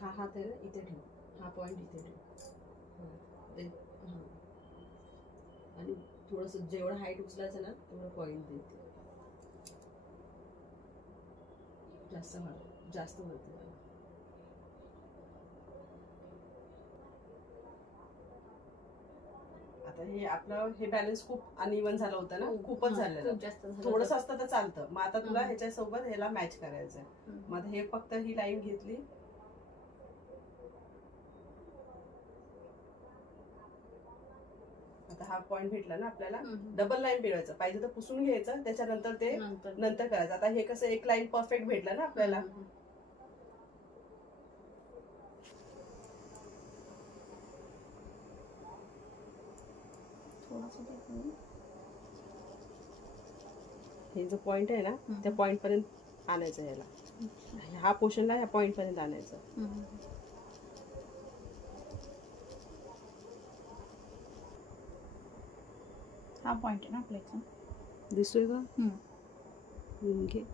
हा हात आहे ना इथे ठेव, हा पॉइंट इथे ठेव. हां आणि थोडंसं जेवढं हाईट उचलायचं ना तेवढं पॉइंट देते. जास्त वरती. आता हे आपलं हे बॅलन्स खूप अनइव्हन झालं होतं ना, खूपच झालेलं. थोडंसं असतं तर चालतं. मग आता तुला ह्याच्यासोबत ह्याला मॅच करायचंय. मग हे फक्त ही लाईन घेतली, आता हा पॉइंट भेटला ना आपल्याला, डबल लाईन पिळायचं पाहिजे तर पुसून घ्यायचं, त्याच्यानंतर ते नंतर करायचं. आता हे कसं एक लाईन परफेक्ट भेटलं ना आपल्याला. हे जो पॉइंट आहे ना त्या पॉइंट पर्यंत आणायचं, याला हा पोर्शनला ह्या पॉइंट पर्यंत आणायचं. हा पॉइंट आहे ना आपल्याचा, दिसतोय का? घे.